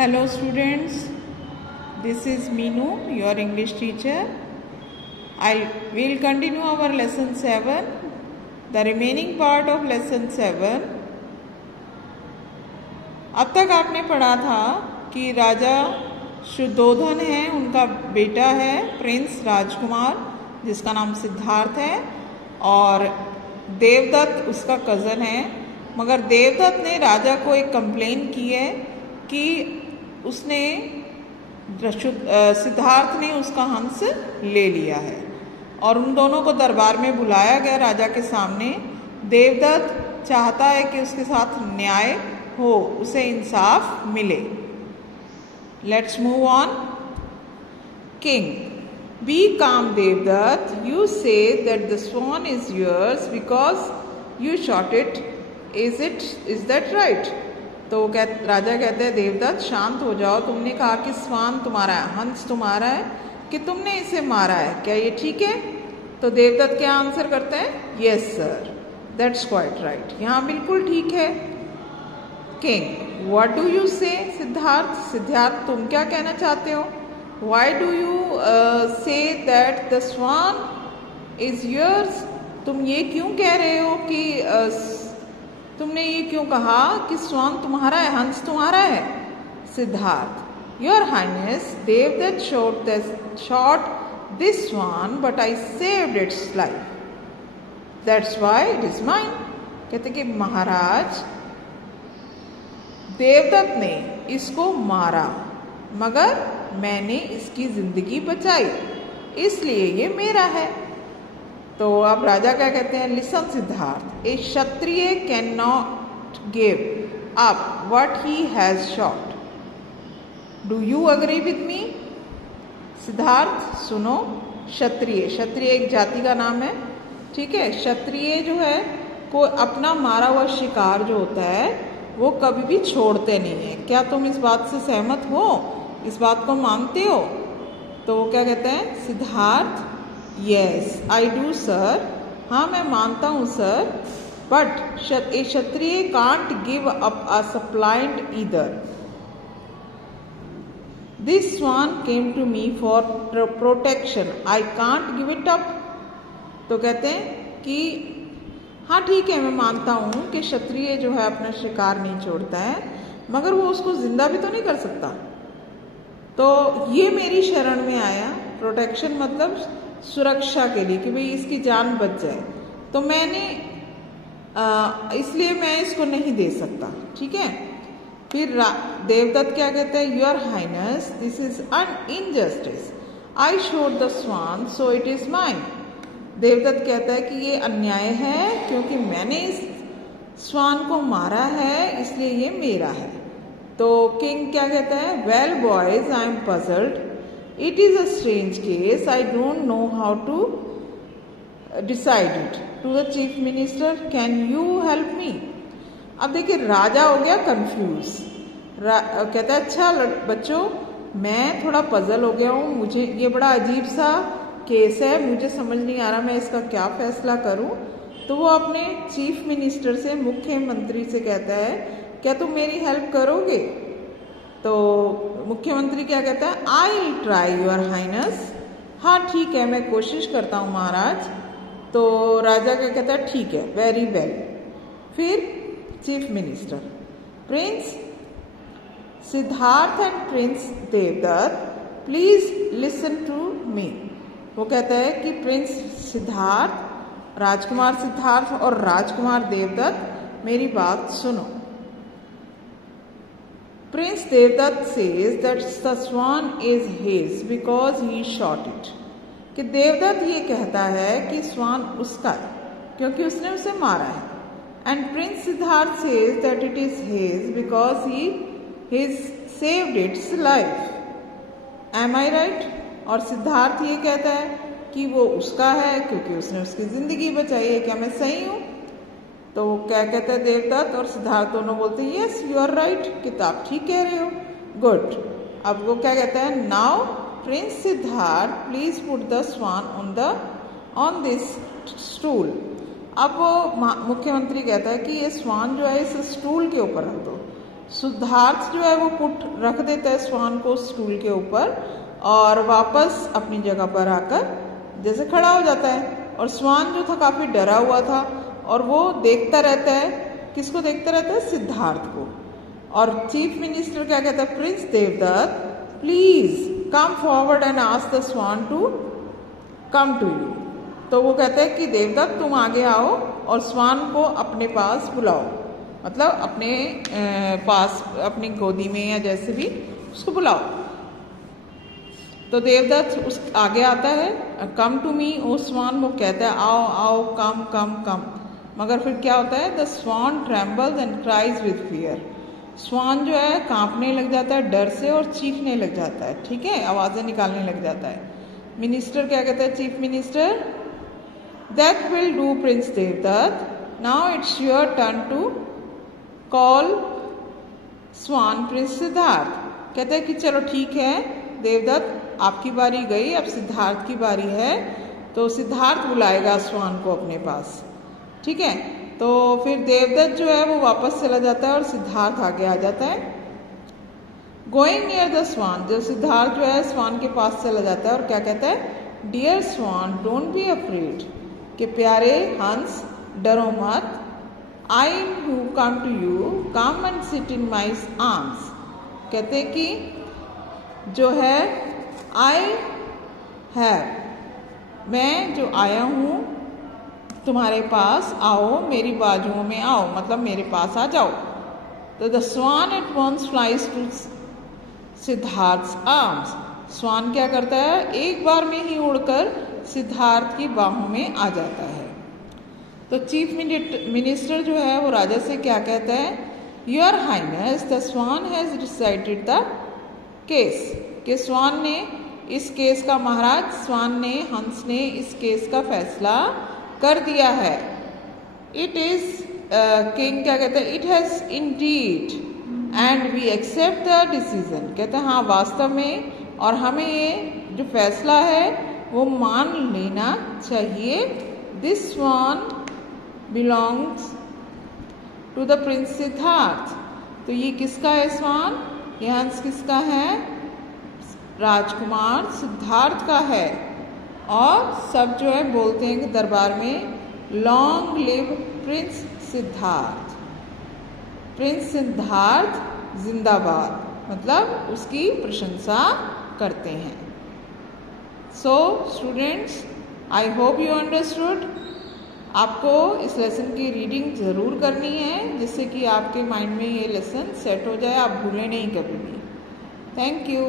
Hello students, this is Meenu, your English teacher. I will continue our lesson 7, the remaining part of lesson 7. अब तक आपने पढ़ा था कि राजा शुद्धोधन है, उनका बेटा है प्रिंस राजकुमार जिसका नाम सिद्धार्थ है और देवदत्त उसका कज़न है। मगर देवदत्त ने राजा को एक कंप्लेन की है कि उसने सिद्धार्थ ने उसका हंस ले लिया है और उन दोनों को दरबार में बुलाया गया राजा के सामने। देवदत्त चाहता है कि उसके साथ न्याय हो, उसे इंसाफ मिले। Let's move on. किंग, बी काम Devadatta, you say that the swan is yours because you shot it, is that right? तो राजा कहते हैं देवदत्त शांत हो जाओ, तुमने कहा कि स्वान तुम्हारा है, हंस तुम्हारा है, कि तुमने इसे मारा है, क्या ये ठीक है? तो देवदत्त क्या आंसर करते हैं? Yes sir, that's quite right, यहाँ बिल्कुल ठीक है। किंग, व्हाट डू यू से? सिद्धार्थ तुम क्या कहना चाहते हो? Why do you say that the swan is yours? तुम ये क्यों कह रहे हो कि तुमने ये क्यों कहा कि स्वान तुम्हारा है, हंस तुम्हारा है? Siddhartha, your highness, Devdatta shot this swan but I saved its life, that's why it is mine. कहते कि महाराज देवदत्त ने इसको मारा मगर मैंने इसकी जिंदगी बचाई, इसलिए ये मेरा है। तो अब राजा क्या कहते हैं? Listen Siddharth, A Kshatriya can not give up what he has shot, do you agree with me? Siddharth सुनो, क्षत्रिय एक जाति का नाम है, ठीक है। क्षत्रिय जो है को अपना मारा हुआ शिकार जो होता है वो कभी भी छोड़ते नहीं है। क्या तुम इस बात से सहमत हो, इस बात को मानते हो? तो वो क्या कहते हैं? Siddhartha, yes I do sir, हाँ मैं मानता हूँ sir, but a kshatriya can't give up a suppliant either. This swan came to me for protection, I can't give it up. तो कहते हैं कि हाँ ठीक है, मैं मानता हूँ कि क्षत्रिय जो है अपना शिकार नहीं छोड़ता है, मगर वो उसको जिंदा भी तो नहीं कर सकता। तो ये मेरी शरण में आया, प्रोटेक्शन मतलब सुरक्षा के लिए कि भाई इसकी जान बच जाए, तो मैंने इसलिए मैं इसको नहीं दे सकता, ठीक है। फिर देवदत्त क्या कहते हैं? Your highness, this is an injustice, I shot the swan so it is mine. Devdatta कहता है कि ये अन्याय है क्योंकि मैंने इस स्वान को मारा है, इसलिए ये मेरा है। तो किंग क्या कहता है? Well boys, I am puzzled, it is a strange case, I don't know how to decide it. To the chief minister, can you help me? अब देखिए राजा हो गया कंफ्यूज, कहता है अच्छा बच्चों मैं थोड़ा पजल हो गया हूँ, मुझे ये बड़ा अजीब सा केस है, मुझे समझ नहीं आ रहा मैं इसका क्या फैसला करूँ। तो वो अपने चीफ मिनिस्टर से, मुख्यमंत्री से कहता है क्या तुम मेरी हेल्प करोगे? तो मुख्यमंत्री क्या कहता है? I will try your highness, हाँ ठीक है मैं कोशिश करता हूँ महाराज। तो राजा क्या कहता है? ठीक है, वेरी वेल। फिर chief minister, prince Siddhartha and prince Devdatta please listen to me. वो कहता है कि प्रिंस सिद्धार्थ, राजकुमार सिद्धार्थ और राजकुमार देवदत्त मेरी बात सुनो। Prince Devdutt says that the swan is his because he shot it. कि देवदत्त ये कहता है कि स्वान उसका है क्योंकि उसने उसे मारा है। And Prince Siddharth says that it is his because he saved its life. Am I right? और सिद्धार्थ ये कहता है कि वो उसका है क्योंकि उसने उसकी जिंदगी बचाई है। क्या मैं सही हूँ? तो क्या कहते हैं देवदत्त और सिद्धार्थ दोनों बोलते हैं यस यू आर राइट, कि आप ठीक कह रहे हो, गुड। अब वो क्या कहता है? Now prince Siddhartha please put the swan on this stool. अब वो मुख्यमंत्री कहता है कि ये स्वान जो है इस स्टूल के ऊपर रख दो। सिद्धार्थ जो है वो रख देता है स्वान को स्टूल के ऊपर और वापस अपनी जगह पर आकर जैसे खड़ा हो जाता है। और स्वान जो था काफी डरा हुआ था और वो देखता रहता है, किसको देखता रहता है? सिद्धार्थ को। और चीफ मिनिस्टर क्या कहता है? Prince Devdatta please come forward and ask the swan to come to you. तो वो कहते हैं कि देवदत्त तुम आगे आओ और स्वान को अपने पास बुलाओ, मतलब अपने पास अपनी गोदी में या जैसे भी उसको बुलाओ। तो देवदत्त उस आगे आता है, कम टू मी ओ स्वान, वो कहता है आओ आओ कम कम कम। मगर फिर क्या होता है? The swan trembles and cries with fear. Swan जो है कांपने लग जाता है डर से और चीखने लग जाता है, ठीक है, आवाजें निकालने लग जाता है। मिनिस्टर क्या कहता है? Chief minister that will do prince Devdatta, now it's your turn to call swan prince Siddhartha. कहते हैं कि चलो ठीक है देवदत्त, आपकी बारी गई, अब सिद्धार्थ की बारी है। तो सिद्धार्थ बुलाएगा स्वान को अपने पास, ठीक है। तो फिर देवदत्त जो है वो वापस चला जाता है और सिद्धार्थ आगे आ जाता है। गोइंग नियर द स्वान, जो सिद्धार्थ जो है स्वान के पास चला जाता है और क्या कहता है? Dear swan don't be afraid, कि प्यारे हंस डरो मत। I who come to you come and sit in my arms. कहते हैं कि जो है आई हैव, मैं जो आया हूँ तुम्हारे पास, आओ मेरी बाजुओं में आओ, मतलब मेरे पास आ जाओ। तो the swan at once flies to Siddhartha arms. Swan क्या करता है? एक बार में ही उड़कर सिद्धार्थ की बाहों में आ जाता है। तो चीफ मिनिस्टर जो है वो राजा से क्या कहता है? Your highness the swan has decided the case, कि स्वान ने इस केस का, महाराज स्वान ने, हंस ने इस केस का फैसला कर दिया है। इट इज किंग क्या कहते हैं? It has indeed and we accept the decision. कहते हैं हाँ वास्तव में, और हमें ये जो फैसला है वो मान लेना चाहिए। This swan belongs to the prince Siddhartha. तो ये किसका है स्वान? ये हंस किसका है? राजकुमार सिद्धार्थ का है। और सब जो है बोलते हैं कि दरबार में long live Prince Siddharth, Prince Siddharth जिंदाबाद, मतलब उसकी प्रशंसा करते हैं। So students, I hope you understood. आपको इस लेसन की रीडिंग ज़रूर करनी है जिससे कि आपके माइंड में ये लेसन सेट हो जाए, आप भूलें नहीं कभी भी। Thank you.